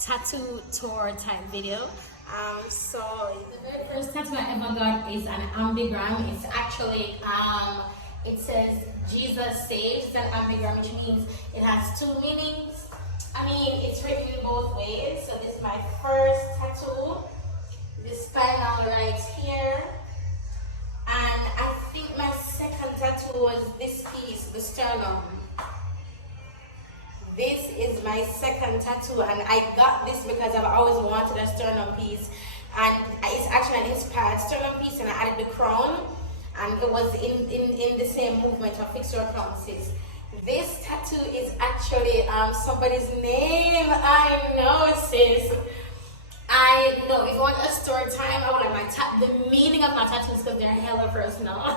tattoo tour type video. So the very first tattoo I ever got is an ambigram. It's actually it says Jesus saves. It's an ambigram, which means it has two meanings. I mean, it's written in both ways. So this is my first tattoo. This spinal right here. And I think my second tattoo was this piece, the sternum. This is my second tattoo, and I got this because I've always wanted a sternum piece, and it's actually an inspired sternum piece, and I added the crown, and it was in the same movement of fix your crown, sis. This tattoo is actually somebody's name. I know, sis. I know. If you want a story time, I want like the meaning of my tattoos because they're hella personal.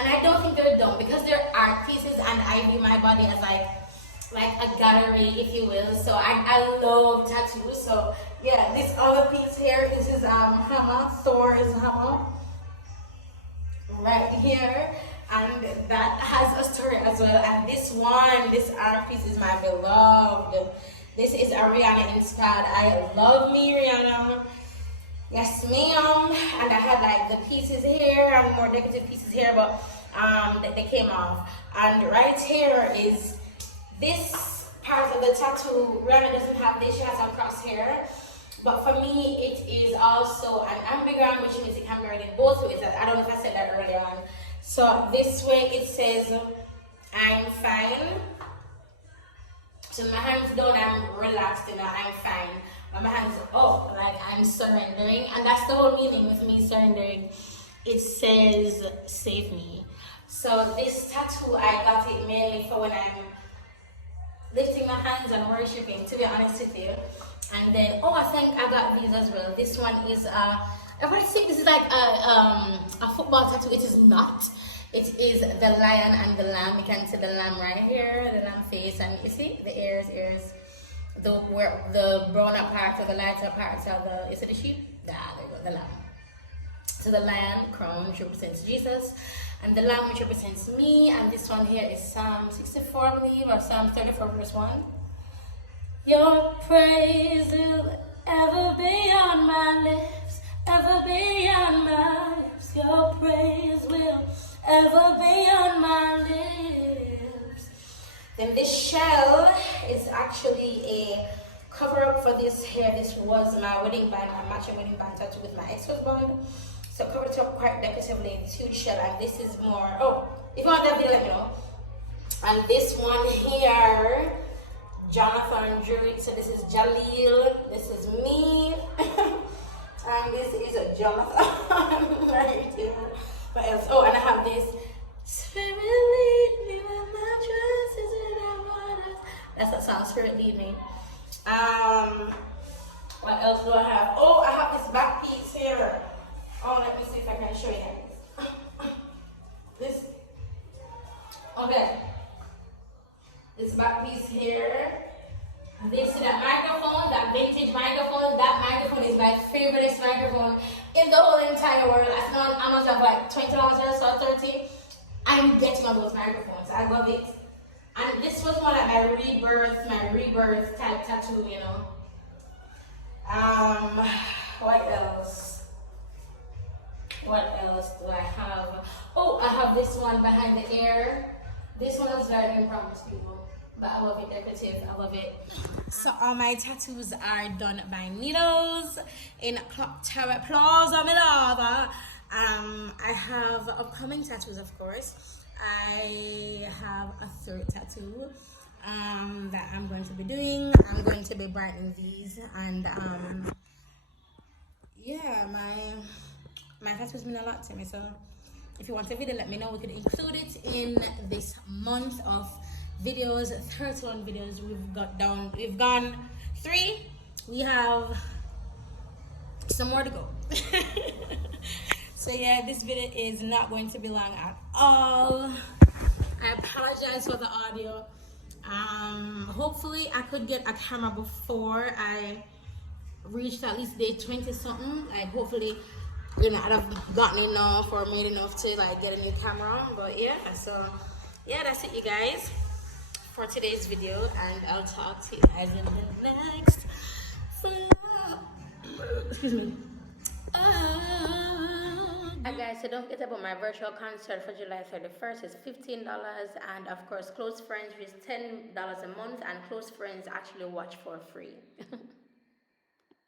And I don't think they're dumb because they're art pieces, and I view my body as like a gallery, if you will. So I love tattoos. So yeah, this other piece here, this is hammer, Thor's hammer, right here, and that has a story as well. And this art piece is my beloved. This is Rihanna inspired. I love me Rihanna. Yes, ma'am. And I had like the pieces here and more decorative pieces here, but they came off. And right here is this part of the tattoo. Rihanna doesn't have this, she has a cross here. But for me, it is also an ambigram, which means it can be read in both ways. I don't know if I said that earlier on. So this way it says, I'm fine. So my hands down, I'm relaxed, I'm fine. But my hands up, like I'm surrendering. And that's the whole meaning with me surrendering. It says, save me. So this tattoo, I got it mainly for when I'm lifting my hands and worshiping, to be honest with you. And then, I think I got these as well. This one is, everybody think this is like a football tattoo. It is not. It is the lion and the lamb. You can see the lamb right here, the lamb face, and you see the ears, the browner part or the lighter parts of the, is it the sheep? There you go, the lamb. So the lion crown, which represents Jesus, and the lamb, which represents me. And this one here is Psalm 64, I believe, or Psalm 34, verse 1. Your praise will ever be on my lips, ever be on my lips. Your praise will ever be on my lips. Then this shell is actually a cover up for this hair. This was my wedding band, my matching wedding band tattoo with my ex-husband. So covered it up quite decoratively, this huge shell, and this is more, if you want that video, let me know. And this one here, Jonathan drew it. So this is Jaleel, this is me, and this is Jonathan right here. What else? And I have this, Spirit lead me when my trust is in the waters. That's that song, Spirit lead me. What else do I have? I have this back piece here. Let me see if I can show you this. Okay. This back piece here. This that microphone, that vintage microphone, that microphone is my favorite microphone in the whole entire world. I found on Amazon for like $20 or $30. I'm getting all those microphones. I love it. And this was more like my rebirth type tattoo, you know. What else? What else do I have? I have this one behind the ear. This one was very impromptu, people. But I love it, decorative, I love it. So all my tattoos are done by needles in Clock Tower Plaza, Milava. I have upcoming tattoos, of course. I have a throat tattoo that I'm going to be doing. I'm going to be brightening these, and yeah, my tattoos mean a lot to me. So if you want a video, let me know. We could include it in this month of videos. 31 videos we've gone 3. We have some more to go. So yeah, this video is not going to be long at all. I apologize for the audio. Hopefully I could get a camera before I reached at least day 20 something. Like hopefully, you know, I'd have gotten enough or made enough to like get a new camera. But yeah, so yeah, that's it, you guys. for today's video, and I'll talk to you guys in the next vlog. Excuse me. Guys, so don't forget about my virtual concert for July 31st. It's $15, and of course close friends is $10 a month, and close friends actually watch for free.